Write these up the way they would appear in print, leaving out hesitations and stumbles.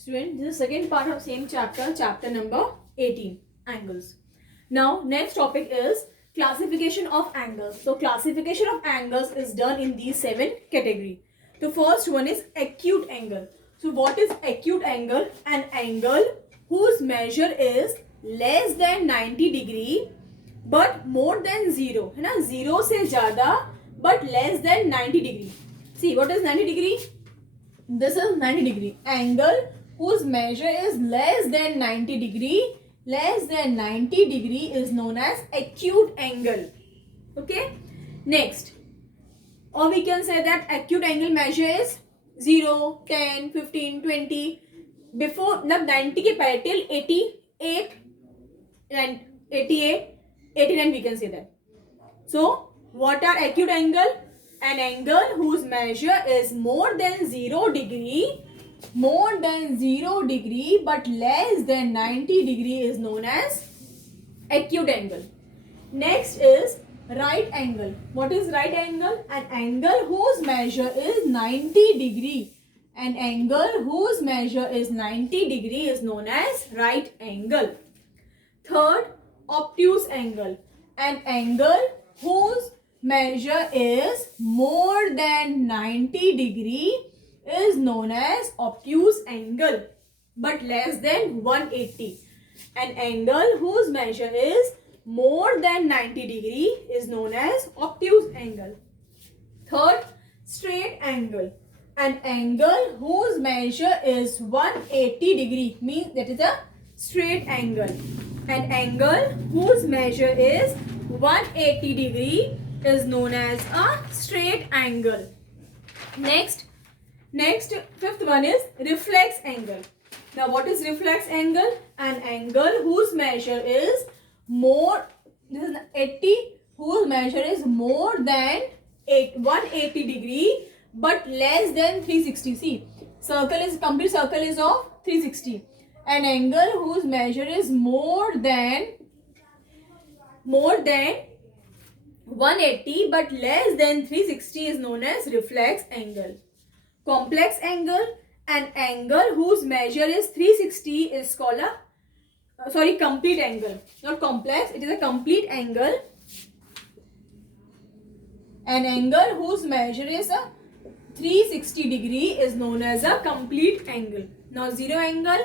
Student, this is the second part of same chapter, chapter number 18, angles. Now, next topic is classification of angles. So, classification of angles is done in these 7 categories. The first one is acute angle. So, what is acute angle? An angle whose measure is less than 90 degree but more than 0. है ना, 0 से ज़्यादा but less than 90 degree. See, what is 90 degree? This is 90 degree. Angle whose measure is less than 90 degree, less than 90 degree is known as acute angle. Okay. Next, or we can say that acute angle measure is 0, 10, 15, 20. Before 90 के पहले till 88 and 88, 89 we can say that. So, what are acute angle? An angle whose measure is more than 0 degree but less than 90 degree is known as acute angle. Next is right angle. What is right angle? An angle whose measure is 90 degree. An angle whose measure is 90 degree is known as right angle. Third, obtuse angle. An angle whose measure is more than 90 degree is known as obtuse angle but less than 180. An angle whose measure is more than 90 degree is known as obtuse angle. Third, straight angle. An angle whose measure is 180 degree means that is a straight angle. An angle whose measure is 180 degree is known as a straight angle. Next, fifth one is reflex angle. Now, what is reflex angle? An angle whose measure is more, this is 80, whose measure is more than 180 degree but less than 360. See, complete circle is of 360. An angle whose measure is more than 180 but less than 360 is known as reflex angle. Complex angle, an angle whose measure is 360 is called a complete angle. Not complex, it is a complete angle. An angle whose measure is a 360 degree is known as a complete angle. Now, zero angle,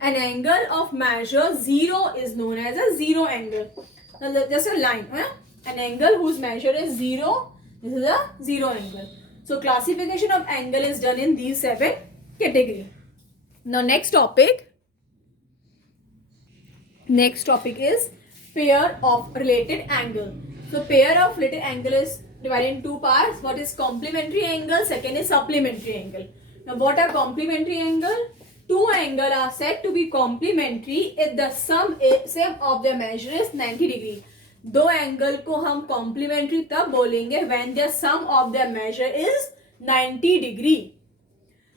an angle of measure 0 is known as a zero angle. Now, just a line. An angle whose measure is 0, this is a zero angle. So, classification of angle is done in these 7 categories. Now, next topic is pair of related angle. So, pair of related angle is divided in 2 parts. What is complementary angle? Second is supplementary angle. Now, what are complementary angle? Two angles are said to be complementary if the sum of their measure is 90 degree. दो angle को हम complementary तब बोलेंगे when their sum of their measure is 90 degree.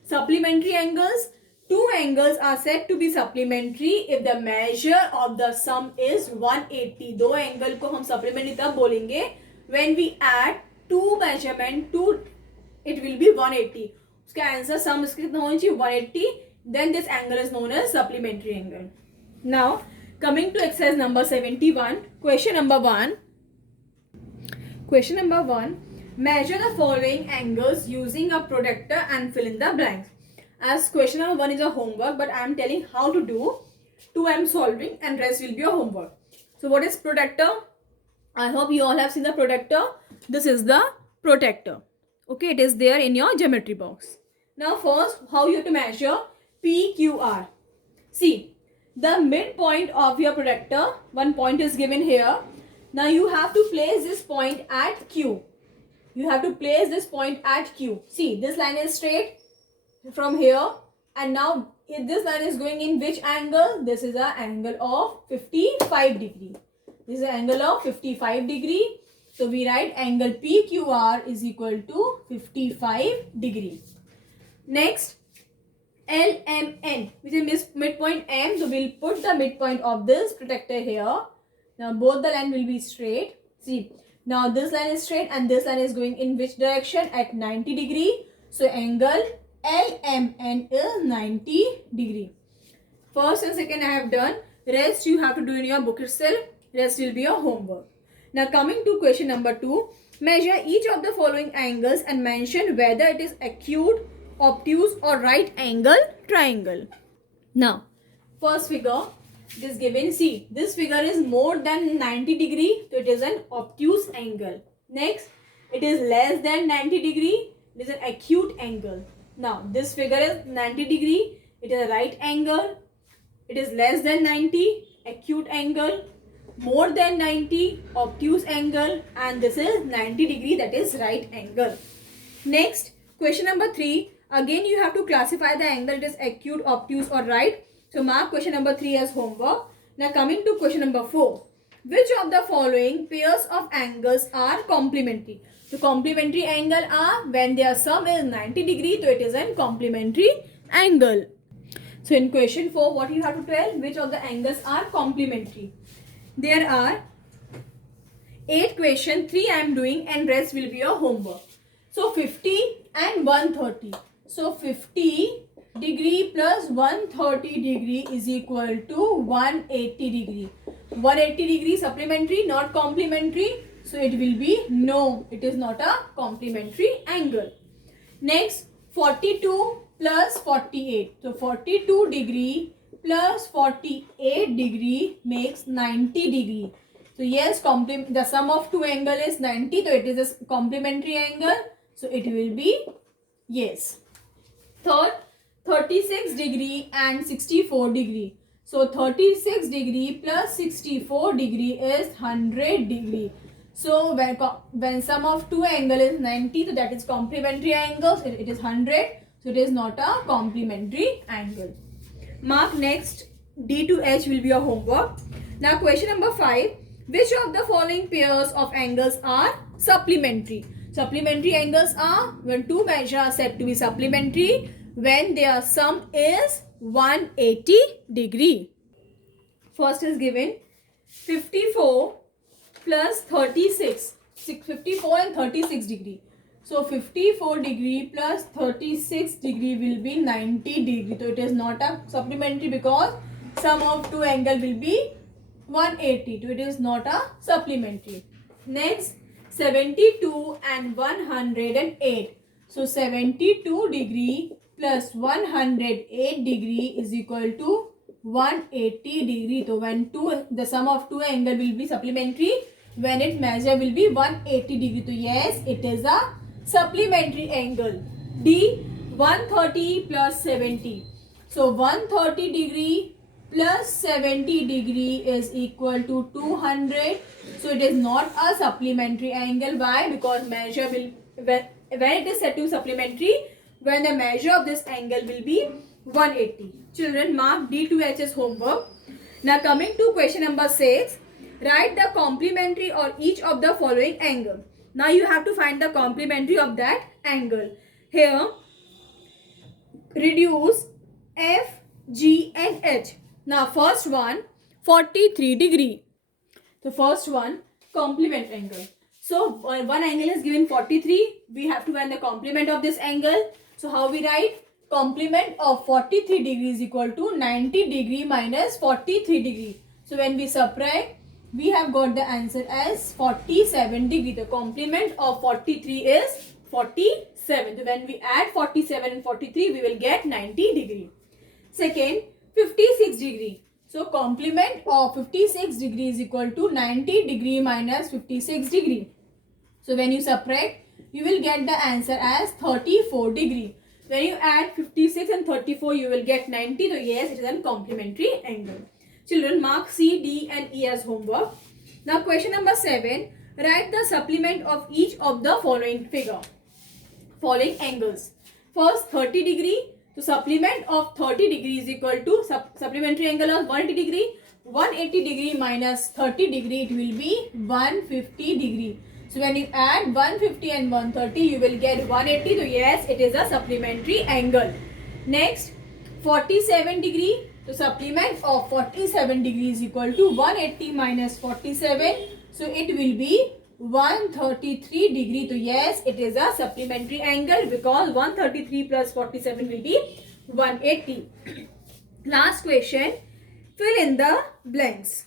Supplementary angles, two angles are said to be supplementary if the measure of the sum is 180. दो angle को हम supplementary तब बोलेंगे when we add two measurement to it will be 180. उसका answer some इसका कितना होना चाहिए 180. Then this angle is known as supplementary angle. Now, coming to exercise number 71, question number 1. Question number 1. Measure the following angles using a protractor and fill in the blanks. As question number 1 is a homework, but I am telling how to do. 2 I am solving and rest will be a homework. So, what is protractor? I hope you all have seen the protractor. This is the protractor. Okay, it is there in your geometry box. Now, first, how you have to measure PQR. See, the midpoint of your protractor, one point is given here. Now, you have to place this point at Q. You have to place this point at Q. See, this line is straight from here. And now, if this line is going in which angle? This is an angle of 55 degree. This is an angle of 55 degree. So, we write angle PQR is equal to 55 degree. Next, LMN, which is midpoint M. So, we'll put the midpoint of this protractor here. Now, both the line will be straight. See, now this line is straight and this line is going in which direction? At 90 degree. So, angle LMN is 90 degree. First and second I have done. Rest you have to do in your book itself. Rest will be your homework. Now coming to question number 2. Measure each of the following angles and mention whether it is acute, obtuse or right angle triangle. Now, first figure it is given. See, this figure is more than 90 degree. So it is an obtuse angle. Next, it is less than 90 degree. It is an acute angle. Now, this figure is 90 degree. It is a right angle. It is less than 90, acute angle. More than 90, obtuse angle. And this is 90 degree, that is right angle. Next, question number 3. Again, you have to classify the angle. It is acute, obtuse or right. So, mark question number 3 as homework. Now, coming to question number 4. Which of the following pairs of angles are complementary? So, complementary angle are when their sum is 90 degree. So, it is a complementary angle. So, in question 4, what you have to tell? Which of the angles are complementary? There are 8 questions. 3 I am doing and rest will be your homework. So, 50 and 130. So, 50 degree plus 130 degree is equal to 180 degree. 180 degree supplementary, not complementary. So, it will be no, it is not a complementary angle. Next, 42 plus 48. So, 42 degree plus 48 degree makes 90 degree. So, yes, the sum of two angle is 90. So, it is a complementary angle. So, it will be yes. Third, 36 degree and 64 degree. So, 36 degree plus 64 degree is 100 degree. So, when sum of two angle is 90, so that is complementary angle. So, it is 100. So, it is not a complementary angle. Mark next. D to H will be your homework. Now, question number 5. Which of the following pairs of angles are supplementary? Supplementary angles are when two measures are said to be supplementary when their sum is 180 degree. First is given 54 plus 36. 54 and 36 degree. So, 54 degree plus 36 degree will be 90 degree. So, it is not a supplementary because sum of two angle will be 180. So, it is not a supplementary. Next, 72 and 108. So, 72 degree plus 108 degree is equal to 180 degree. So, when the sum of two angle will be supplementary, when it measure will be 180 degree. So, yes, it is a supplementary angle. D, 130 plus 70. So, 130 degree plus 70 degree is equal to 200. So, it is not a supplementary angle. Why? Because measure will, when it is said to be supplementary, when the measure of this angle will be 180. Children, mark D to H as homework. Now, coming to question number 6. Write the complementary or each of the following angle. Now, you have to find the complementary of that angle. Here, reduce F, G and H. Now, first one, 43 degree. So, first one, complement angle. So, one angle is given 43. We have to find the complement of this angle. So, how we write? Complement of 43 degree is equal to 90 degree minus 43 degree. So, when we subtract, we have got the answer as 47 degree. The complement of 43 is 47. So, when we add 47 and 43, we will get 90 degree. Second, 56 degree. So, complement of 56 degree is equal to 90 degree minus 56 degree. So, when you subtract, you will get the answer as 34 degree. When you add 56 and 34, you will get 90. So, yes, it is a complementary angle. Children, mark C, D and E as homework. Now, question number 7. Write the supplement of each of the following following angles. First, 30 degree. So, supplement of 30 degree is equal to supplementary angle of 180 degree. 180 degree minus 30 degree, it will be 150 degree. So, when you add 150 and 130, you will get 180. So, yes, it is a supplementary angle. Next, 47 degree. So, supplement of 47 degree is equal to 180 minus 47. So, it will be 133 degree. So yes, it is a supplementary angle because 133 plus 47 will be 180. Last question. Fill in the blanks.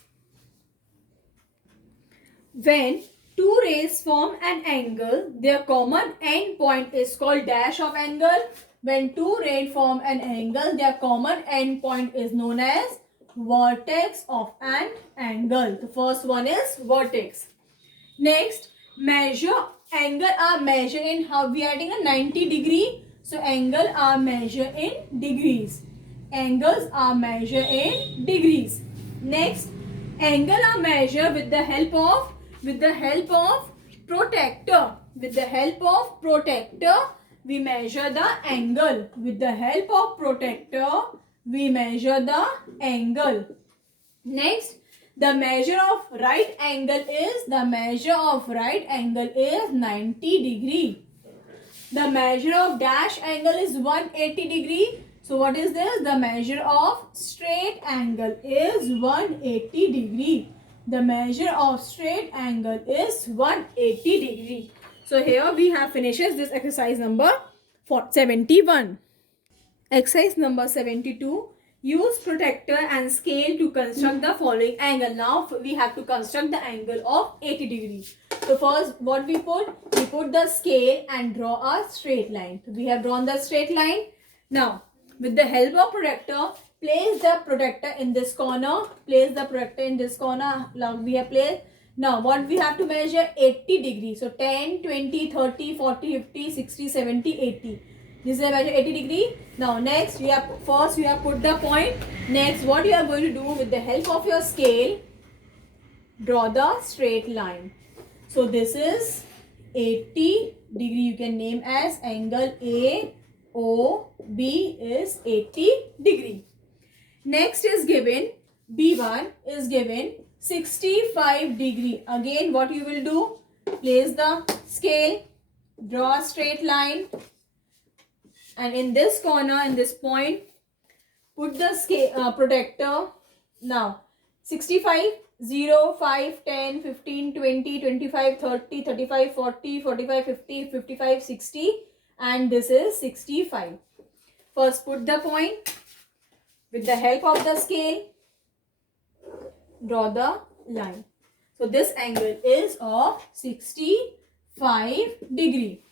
When two rays form an angle, their common end point is called dash of angle. When two rays form an angle, their common end point is known as vertex of an angle. The first one is vertex. Next, measure angle are measured in how we are adding a 90 degree. So angle are measured in degrees. Angles are measured in degrees. Next, angle are measured with the help of protractor. With the help of protractor, we measure the angle. With the help of protractor, we measure the angle. Next, the measure of right angle is 90 degree. The measure of dash angle is 180 degree. So what is this? The measure of straight angle is 180 degree. The measure of straight angle is 180 degree. So here we have finishes this exercise number 71. Exercise number 72. Use protractor and scale to construct the following angle. Now we have to construct the angle of 80 degrees. So first what we put? We put the scale and draw a straight line. So we have drawn the straight line. Now with the help of protractor, place the protractor in this corner. Place the protractor in this corner. Now we have placed. Now what we have to measure? 80 degrees. So 10, 20, 30, 40, 50, 60, 70, 80. This is a measure 80 degree. Now next we have put the point. Next what you are going to do with the help of your scale, draw the straight line. So this is 80 degree. You can name as angle AOB is 80 degree. Next is given B1 is given 65 degree. Again what you will do? Place the scale, draw a straight line. And in this corner, in this point, put the scale protractor. Now, 65, 0, 5, 10, 15, 20, 25, 30, 35, 40, 45, 50, 55, 60. And this is 65. First, put the point. With the help of the scale, draw the line. So, this angle is of 65 degree.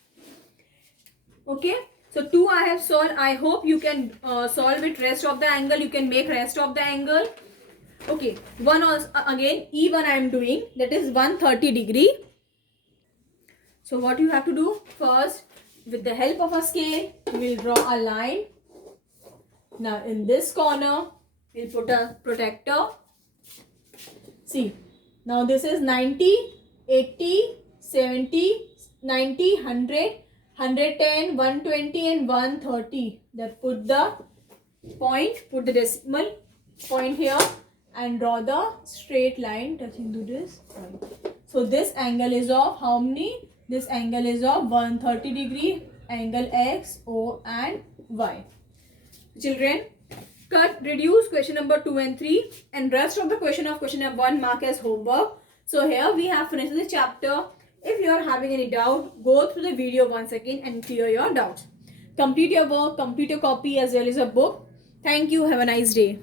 Okay. So 2 I have solved. I hope you can solve it rest of the angle. You can make rest of the angle. Okay. One also, again E1 I am doing. That is 130 degree. So what you have to do? First, with the help of a scale, we will draw a line. Now in this corner, we will put a protractor. See. Now this is 90, 80, 70, 90, 100. 110, 120 and 130. That put the point, put the decimal point here and draw the straight line touching to this point. So this angle is of how many? This angle is of 130 degree, angle X, O and Y. Children, cut, reduce question number 2 and 3 and rest of the question number 1 mark as homework. So here we have finished the chapter. If you are having any doubt, go through the video once again and clear your doubts. Complete your work, complete your copy as well as a book. Thank you. Have a nice day.